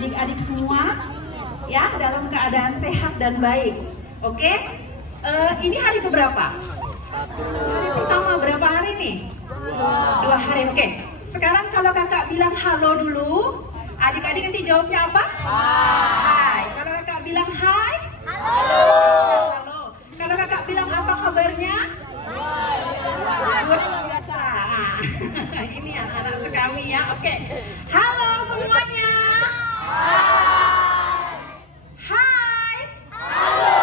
adik-adik semua ya dalam keadaan sehat dan baik. Oke? Ini hari keberapa? Hari pertama. Berapa hari nih? 2 hari. Oke. Sekarang kalau kakak bilang halo dulu, adik-adik nanti jawabnya apa? Hai. Kalau kakak bilang hai? Halo. Halo. Kalau kakak bilang apa kabarnya? Luar biasa. Ini ya anak sekami ya. Oke. Halo semuanya. Hai. Halo.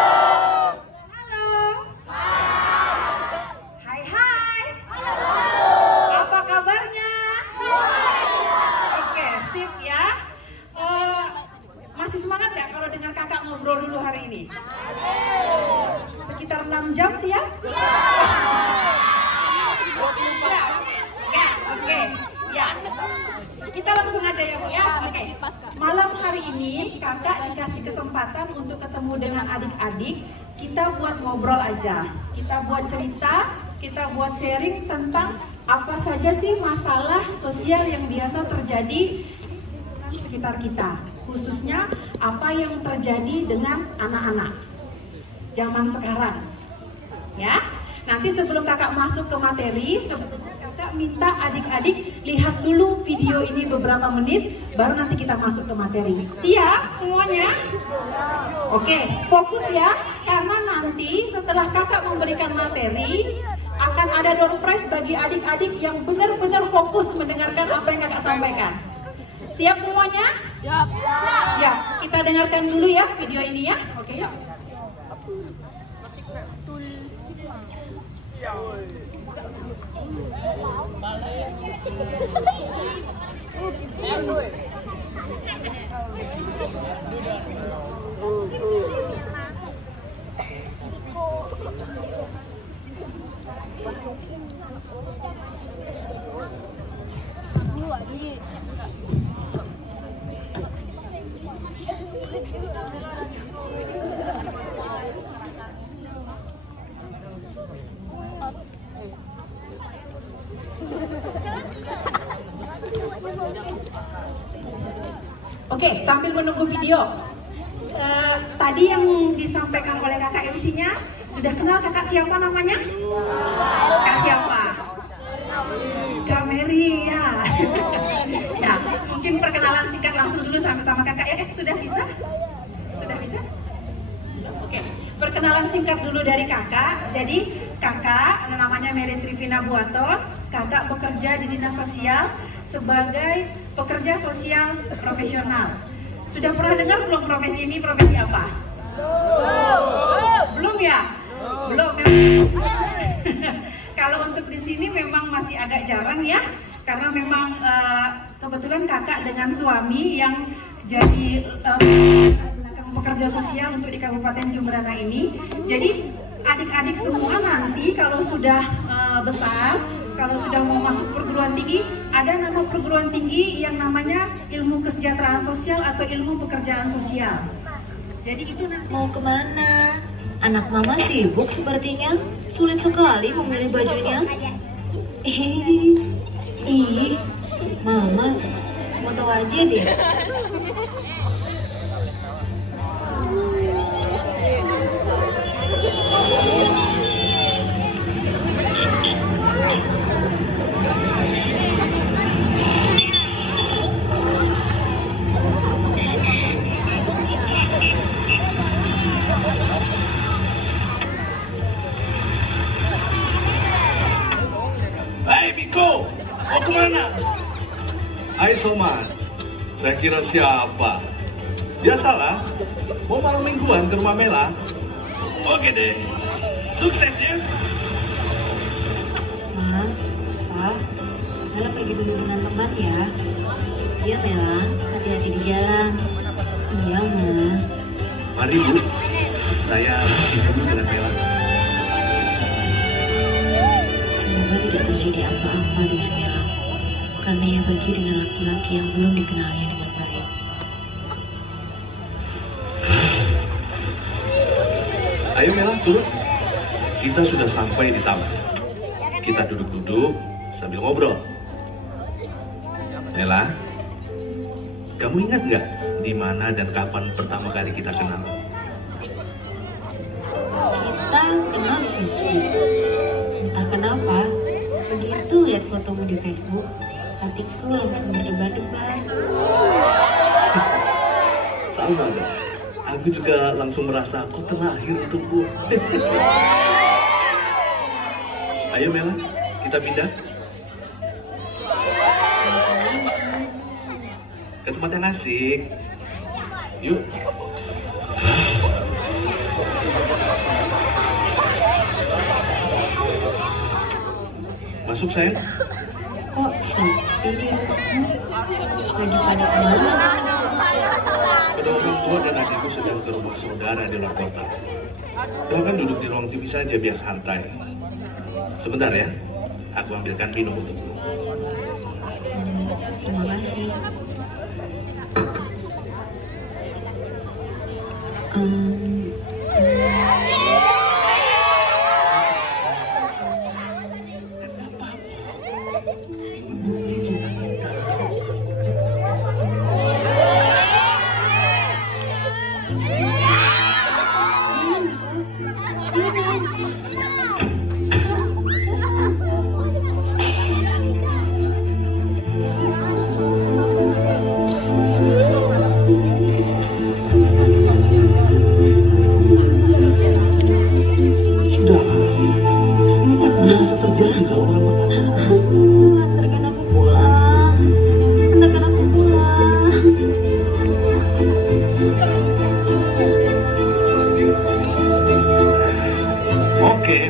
Halo. Hai hai. Halo. Apa kabarnya? Oke, sip ya. Masih semangat ya kalau dengar kakak ngobrol dulu hari ini? Sekitar 6 jam sih ya? Oke. Ya. Kita langsung aja ya Bu ya. Oke. Malam hari ini kakak dikasih kesempatan untuk ketemu dengan adik-adik. Kita buat ngobrol aja. Kita buat cerita, kita buat sharing tentang apa saja sih masalah sosial yang biasa terjadi di sekitar kita. Khususnya apa yang terjadi dengan anak-anak zaman sekarang. Ya. Nanti sebelum kakak masuk ke materi, sebetulnya kakak minta adik-adik lihat dulu video ini beberapa menit, baru nanti kita masuk ke materi. Siap semuanya? Oke, fokus ya, karena nanti setelah kakak memberikan materi, akan ada door prize bagi adik-adik yang benar-benar fokus mendengarkan apa yang kakak sampaikan. Siap semuanya? Siap. Siap. Kita dengarkan dulu ya video ini ya. Oke, yuk. Oke, sambil menunggu video, tadi yang disampaikan oleh kakak MC-nya, sudah kenal kakak siapa namanya? Kak siapa? Kak Mary ya. Ya, mungkin perkenalan singkat langsung dulu sama kakak ya. Sudah bisa? Sudah bisa? Oke, perkenalan singkat dulu dari kakak. Jadi kakak namanya Mary Trivina Buaton. Kakak bekerja di Dinas Sosial sebagai pekerja sosial profesional. Sudah pernah dengar belum profesi ini? Profesi apa? Belum ya? Belum ya? Kalau untuk di sini memang masih agak jarang ya, karena memang kebetulan kakak dengan suami yang jadi pekerja sosial untuk di Kabupaten Jemberana ini. Jadi adik-adik semua nanti kalau sudah besar, kalau sudah mau masuk perguruan tinggi, ada nama perguruan tinggi yang namanya ilmu kesejahteraan sosial atau ilmu pekerjaan sosial. Jadi itu nanti. Mau kemana? Anak mama sibuk sepertinya. Sulit sekali memilih bajunya. Mama mau tahu aja deh. Hai Miko, mau kemana? Hai Soman, saya kira siapa? Biasalah, mau malam mingguan ke rumah Mela. Oke deh, sukses ya. Ma, Pa, Mela pergi dulu dengan teman ya. Iya Mela, hati-hati di jalan. Iya Ma. Mari Bu, saya ketemu dengan Mela. Semoga tidak terjadi apa-apa dengan Mela, karena ia pergi dengan laki-laki yang belum dikenalnya dengan baik. Ayo Mela, turun. Kita sudah sampai di taman. Kita duduk-duduk sambil ngobrol. Mela, kamu ingat nggak di di mana dan kapan pertama kali kita kenal? Kita kenal di Facebook. Entah kenapa, begitu lihat fotomu di Facebook, hatiku langsung berdebar-debar. Sama dong. Aku juga langsung merasa kok terakhir untukku. Ayo Mela, kita pindah ke tempat yang asik. Yuk. Masuk sayang. Kok sepi di rumahmu? Lagi pada kemana? Kedua orang tua dan adikku sedang ke rumah saudara di luar kota. Bahkan duduk di ruang TV saja biar santai. Sebentar ya, aku ambilkan minum untukmu. Terima kasih. Antarkan aku pulang. Antarkan aku pulang.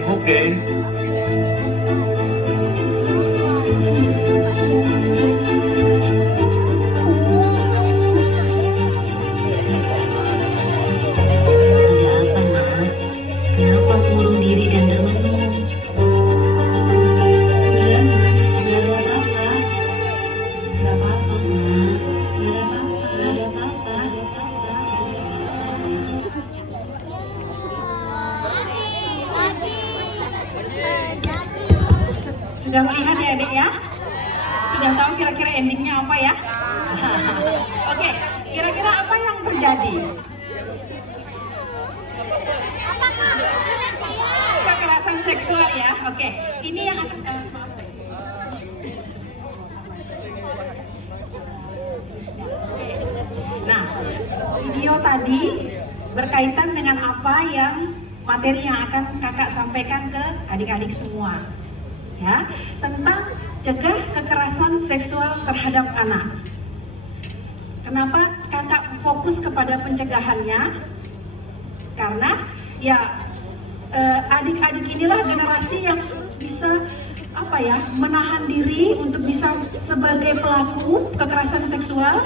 Oke. Ada apa, Nak? Kenapa mengurung diri dan termenung? Udah, nggak ada apa-apa. Nggak apa-apa, Nak. Nggak ada apa-apa. Sudah melihat ya adik ya? Sudah tahu kira-kira endingnya apa ya? Oke, kira-kira apa yang terjadi? Kekerasan seksual ya. Oke, ini yang akan Nah, video tadi berkaitan dengan apa yang materi yang akan kakak sampaikan ke adik-adik semua, ya, tentang cegah kekerasan seksual terhadap anak. Kenapa kakak fokus kepada pencegahannya? Karena ya adik-adik inilah generasi yang bisa menahan diri untuk bisa sebagai pelaku kekerasan seksual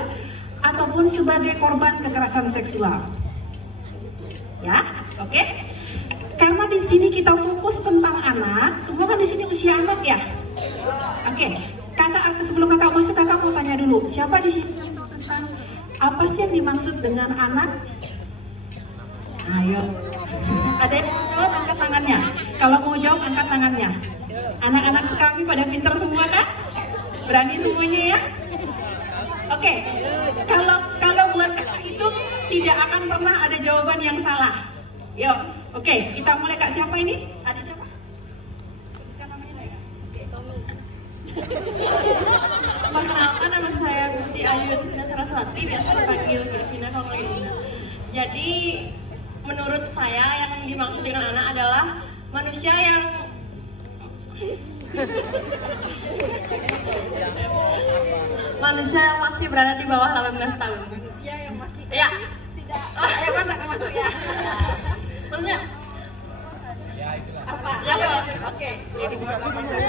ataupun sebagai korban kekerasan seksual. Ya, oke? Karena di sini kita fokus tentang anak, semua kan di sini usia anak ya. Oke, kakak sebelum kakak masuk kakak mau tanya dulu, siapa di sini yang tahu tentang apa sih yang dimaksud dengan anak? Ayo, ada yang mau jawab angkat tangannya. Kalau mau jawab angkat tangannya. Anak-anak sekarang pada pintar semua kan? Berani semuanya ya? Oke, kalau buat kakak itu tidak akan pernah ada jawaban yang salah. Yuk, oke, kita mulai. Kak siapa ini? Adik siapa? Perkenalkan, nama saya Gusti Ayu Yustina Saraswati, biasa dipanggil Gina kalau Gina. Jadi menurut saya yang dimaksud dengan anak adalah manusia yang masih berada di bawah 18 tahun. Manusia yang masih ya tidak. Ya mana masuk ya? Maksudnya apa? Oke.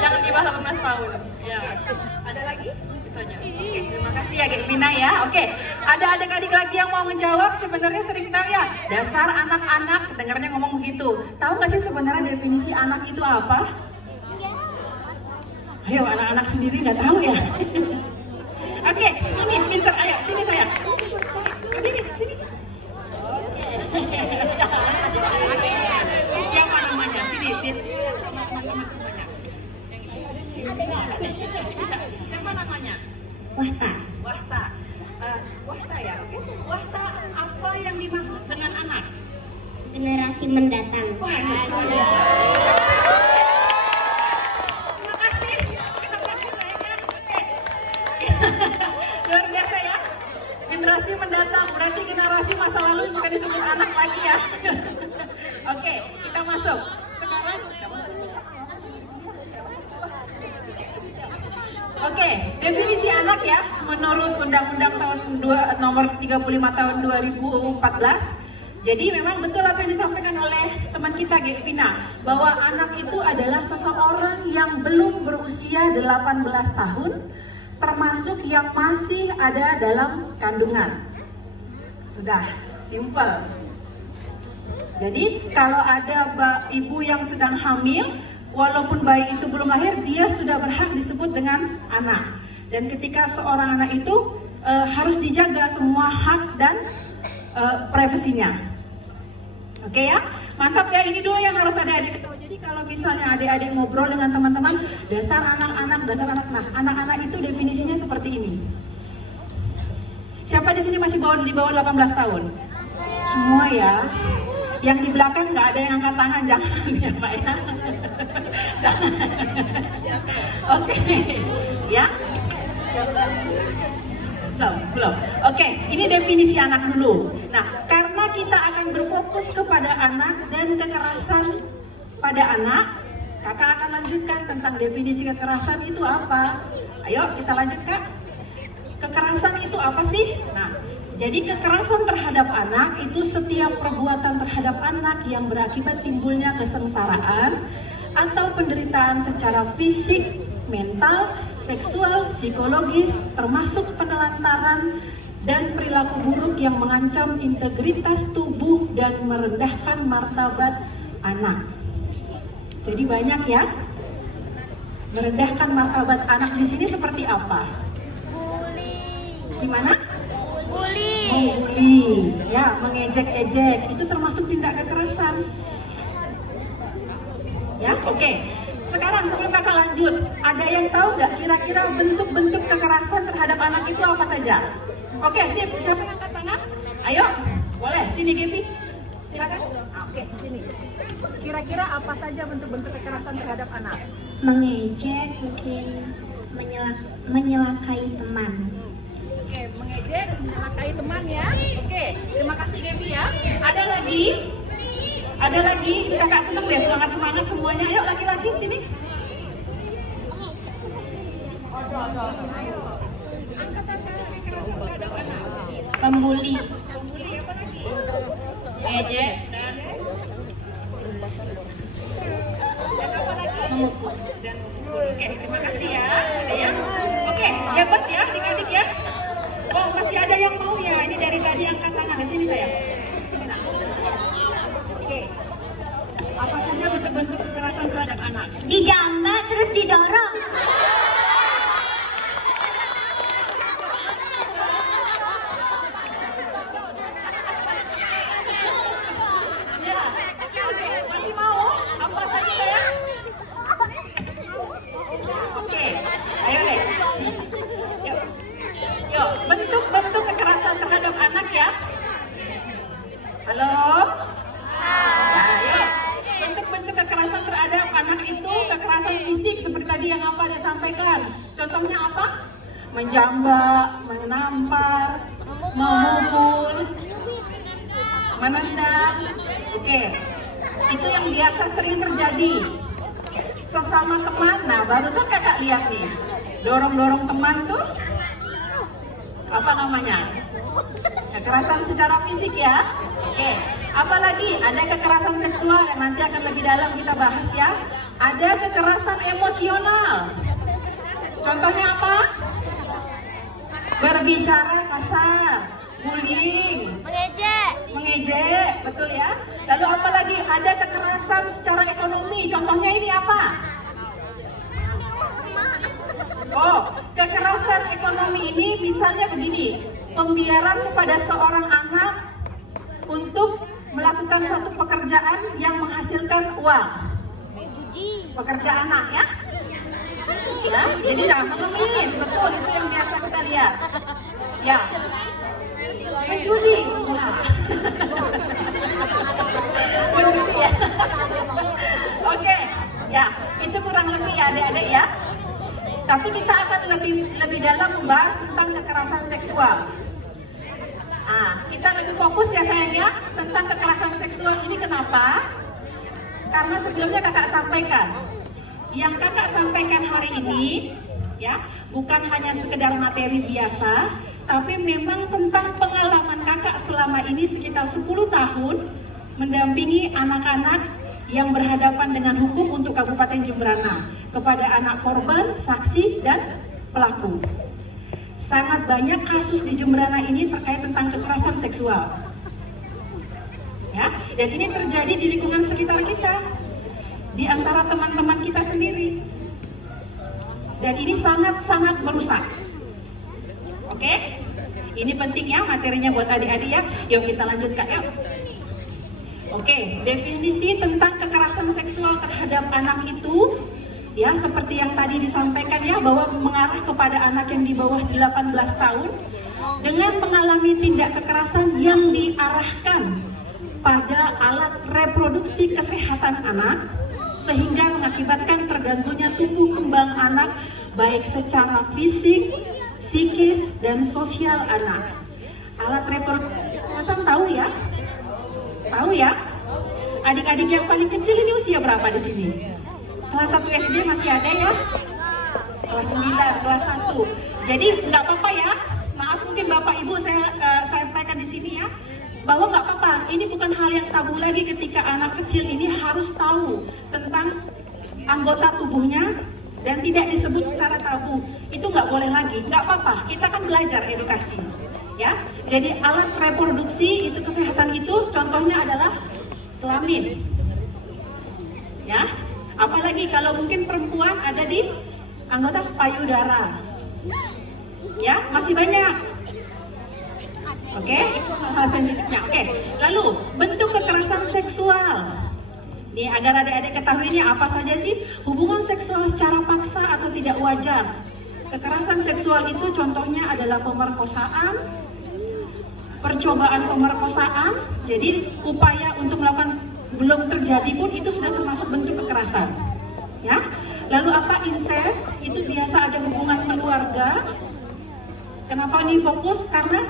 Jangan di bawah 18 tahun. Ya. Ada lagi? Itu aja. Oke, terima kasih ya Gina ya. Oke, ada adik-adik lagi yang mau menjawab. Sebenarnya sering kita ya dasar anak-anak dengarnya ngomong begitu. Tahu nggak sih sebenarnya definisi anak itu apa? Ayo anak-anak sendiri nggak tahu ya. Oke, ini pintar. Ayo sini saya. Sini. Siapa namanya? Sini. Siapa namanya? Wahta. Wahta ya, oke. generasi mendatang. Luar biasa ya. Generasi mendatang, berarti generasi masa lalu bukan disebut anak lagi ya. Oke, kita masuk. Sekarang Oke, definisi anak ya, menurut Undang-Undang nomor 35 tahun 2014. Jadi memang betul apa yang disampaikan oleh teman kita Gevina, bahwa anak itu adalah seseorang yang belum berusia 18 tahun, termasuk yang masih ada dalam kandungan. Sudah, simple. Jadi kalau ada ibu yang sedang hamil, walaupun bayi itu belum lahir, dia sudah berhak disebut dengan anak. Dan ketika seorang anak itu harus dijaga semua hak dan privasinya. Oke ya, mantap ya, ini dulu yang harus adik-adik tahu. Jadi kalau misalnya adik-adik ngobrol dengan teman-teman, dasar anak-anak, nah anak-anak itu definisinya seperti ini. Siapa di sini masih di bawah 18 tahun? Semua ya. Yang di belakang nggak ada yang angkat tangan, jangan ya Pak ya. Oke, ya. Belum. Oke, ini definisi anak dulu. Nah, karena kita akan berfokus kepada anak dan kekerasan pada anak, kakak akan lanjutkan tentang definisi kekerasan itu apa. Ayo kita lanjut Kak. Kekerasan itu apa sih? Nah, jadi kekerasan terhadap anak itu setiap perbuatan terhadap anak yang berakibat timbulnya kesengsaraan atau penderitaan secara fisik, mental, seksual, psikologis, termasuk penelantaran dan perilaku buruk yang mengancam integritas tubuh dan merendahkan martabat anak. Jadi banyak ya. Merendahkan martabat anak di sini seperti apa? Gimana? Bully, ya, mengejek-ejek, itu termasuk tindak kekerasan. Ya, oke. Sekarang sebelum kakak lanjut, ada yang tahu nggak kira-kira bentuk-bentuk kekerasan terhadap anak itu apa saja? Oke, sip. Siapa yang angkat tangan? Ayo, boleh. Sini Gevi, silakan. Oke, sini. Kira-kira apa saja bentuk-bentuk kekerasan terhadap anak? Mengejek, mungkin menyelakai teman. Oke, mengejek, menyelakai teman ya. Oke, terima kasih Gevi ya. Ada lagi, kakak seneng deh, semangat semuanya. Ayo laki-laki sini. Pembuli. Apa lagi? Mengejek dan apa lagi? memukul. Oke, terima kasih ya. Ada ya. Oke, hebat ya adik-adik ya. Oh, masih ada yang mau ya. Ini dari tadi angkat tangan. Di sini saya. Oke. Apa saja bentuk-bentuk kekerasan terhadap anak? Dijambak terus didorong. Ya. Masih mau? Apa saja ya? Oke. Ayo deh. Yuk, bentuk-bentuk kekerasan terhadap anak ya. Halo? Nah, yuk. Bentuk-bentuk kekerasan terhadap anak itu kekerasan fisik seperti tadi yang apa dia sampaikan. Contohnya apa? Menjambak, menampar, memukul, menendang. Oke. Itu yang biasa sering terjadi. Sesama teman, nah barusan kakak lihat nih. Dorong-dorong teman tuh apa namanya? Kekerasan secara fisik ya. Oke, apalagi ada kekerasan seksual yang nanti akan lebih dalam kita bahas ya. Ada kekerasan emosional. Contohnya apa? Berbicara kasar, bullying, mengejek, betul ya. Lalu apalagi ada kekerasan secara ekonomi. Contohnya ini apa? Oh, kekerasan ekonomi ini misalnya begini, pembiaran kepada seorang anak untuk melakukan suatu pekerjaan yang menghasilkan uang. Pekerjaan anak ya. Ya, jadi jangan mengemis, betul itu yang biasa kita lihat. Ya. Menjudi. Nah. Itu kurang lebih ya adik-adik ya. Tapi kita akan lebih dalam membahas tentang kekerasan seksual. Kita lebih fokus ya sayang ya tentang kekerasan seksual ini. Kenapa? Karena sebelumnya kakak sampaikan, yang kakak sampaikan hari ini ya bukan hanya sekedar materi biasa, tapi memang tentang pengalaman kakak selama ini sekitar 10 tahun mendampingi anak-anak yang berhadapan dengan hukum untuk Kabupaten Jemberana, kepada anak korban, saksi, dan pelaku. Sangat banyak kasus di Jemberana ini terkait tentang kekerasan seksual. Ya, dan ini terjadi di lingkungan sekitar kita, di antara teman-teman kita sendiri. Dan ini sangat-sangat merusak. Oke? Ini penting ya materinya buat adik-adik ya. Yuk kita lanjutkan yuk. Oke, definisi tentang kekerasan seksual terhadap anak itu ya seperti yang tadi disampaikan ya, bahwa mengarah kepada anak yang di bawah 18 tahun dengan mengalami tindak kekerasan yang diarahkan pada alat reproduksi kesehatan anak sehingga mengakibatkan terganggunya tumbuh kembang anak baik secara fisik, psikis, dan sosial anak. Alat reproduksi kesehatan tahu ya? Tahu ya? Adik-adik yang paling kecil ini usia berapa di sini? Kelas 1 SD masih ada ya? Kelas 9, kelas 1. Jadi nggak apa-apa ya. Maaf mungkin Bapak Ibu saya sampaikan di sini ya, bahwa nggak apa-apa. Ini bukan hal yang tabu lagi ketika anak kecil ini harus tahu tentang anggota tubuhnya dan tidak disebut secara tabu. Itu nggak boleh lagi. Nggak apa-apa. Kita kan belajar edukasi. Ya, jadi alat reproduksi itu kesehatan itu contohnya adalah kelamin. Ya, apalagi kalau mungkin perempuan ada di anggota payudara. Ya, masih banyak. Oke, itu hal sensitifnya. Oke, lalu bentuk kekerasan seksual. Nih agar adik-adik ketahui ini apa saja sih? Hubungan seksual secara paksa atau tidak wajar. Kekerasan seksual itu contohnya adalah pemerkosaan, percobaan pemerkosaan, jadi upaya untuk melakukan belum terjadi pun itu sudah termasuk bentuk kekerasan. Ya, lalu apa? Incest, itu biasa ada hubungan keluarga. Kenapa ini fokus? Karena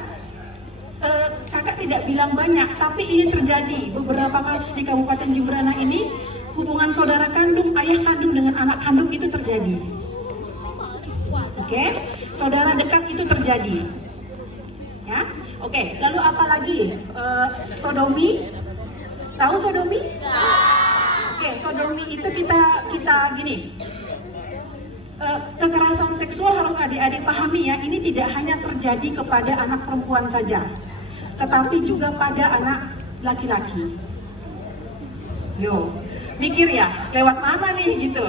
kakak tidak bilang banyak, tapi ini terjadi beberapa kasus di Kabupaten Jemberana ini, hubungan saudara kandung, ayah kandung dengan anak kandung itu terjadi. Oke, saudara dekat itu terjadi. Ya, oke. Lalu apa lagi? Sodomi, tahu sodomi? Oke, sodomi itu kita gini. Kekerasan seksual harus adik-adik pahami ya, ini tidak hanya terjadi kepada anak perempuan saja, tetapi juga pada anak laki-laki. Yo, mikir ya, lewat mana nih gitu.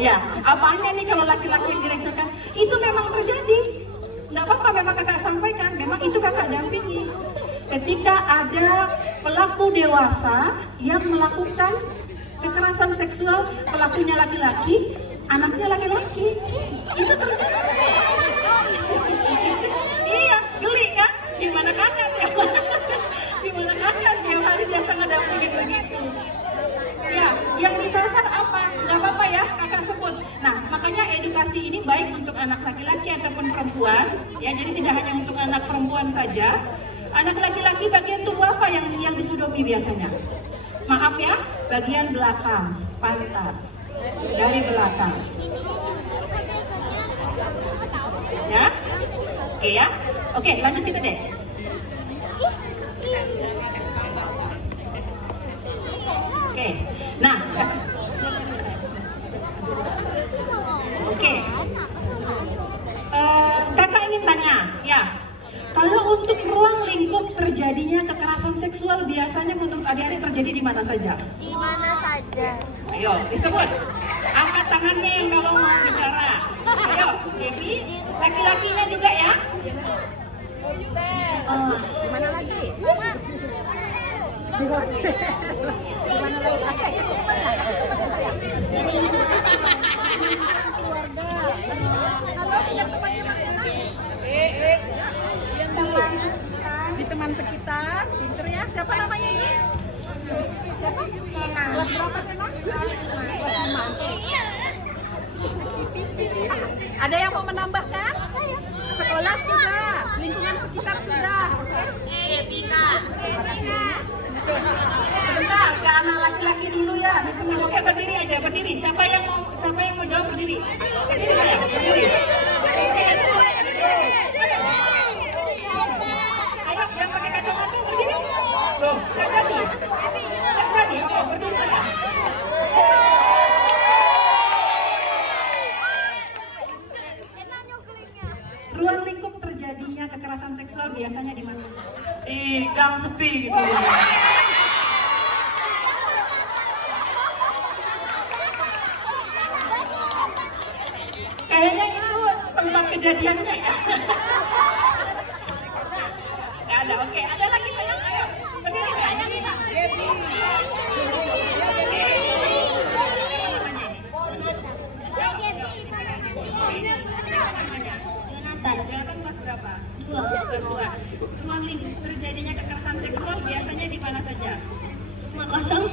Ya, apanya nih kalau laki-laki yang direksikan? Itu memang terjadi. Nggak apa-apa, memang kakak sampaikan, memang itu kakak dampingi. Ketika ada pelaku dewasa yang melakukan kekerasan seksual, pelakunya laki-laki, anaknya laki-laki, itu terjadi. Iya, geli kan? Gimana kakak ya? Gimana kakak tiap hari biasa ngedampingin begitu? Ya, yang disasar apa? Nggak apa-apa ya, kakak sebut. Nah, makanya edukasi ini baik untuk anak laki-laki ataupun perempuan, ya. Jadi tidak hanya untuk anak perempuan saja. Anak laki-laki bagian tubuh apa yang disodomi biasanya? Maaf ya, bagian belakang, pantat, dari belakang. Ya, oke ya, oke lanjut kita deh. Oke, nah, oke, kakak ingin tanya, ya, kalau untuk ruang lingkup terjadinya kekerasan seksual biasanya menurut adik-adik terjadi di mana saja? Di mana saja? Ayo, disebut. Angkat tangannya yang kalau mau bicara. Ayo, Devi, laki-lakinya juga ya. Di mana lagi? Di mana lagi? Oke, kasih temannya sayang. Keluarga. Halo, yang temannya Marcela. Di teman sekitar, pinter ya. Siapa namanya ini? Kelas berapa Sena? Kelas 5. Ada yang mau menambahkan? Sekolah sudah, lingkungan sekitar sudah. Sebentar, ke anak laki-laki dulu ya. Oke, berdiri aja, berdiri. Siapa yang mau jawab berdiri? Berdiri ya, berdiri. Ayo, yang pakai kacamata berdiri. Loh, nggak jadi. Nggak jadi, oke, berdiri ya. Ruang lingkup terjadinya kekerasan seksual biasanya di mana? Gang sepi gitu. Kayaknya itu tempat kejadiannya ya. Nggak ada, oke. Ada lagi sayang, ayo. Berdiri sayang. Jonathan kelas berapa? 2. Ruang lingkup terjadinya kekerasan seksual biasanya di mana saja? Rumah kosong.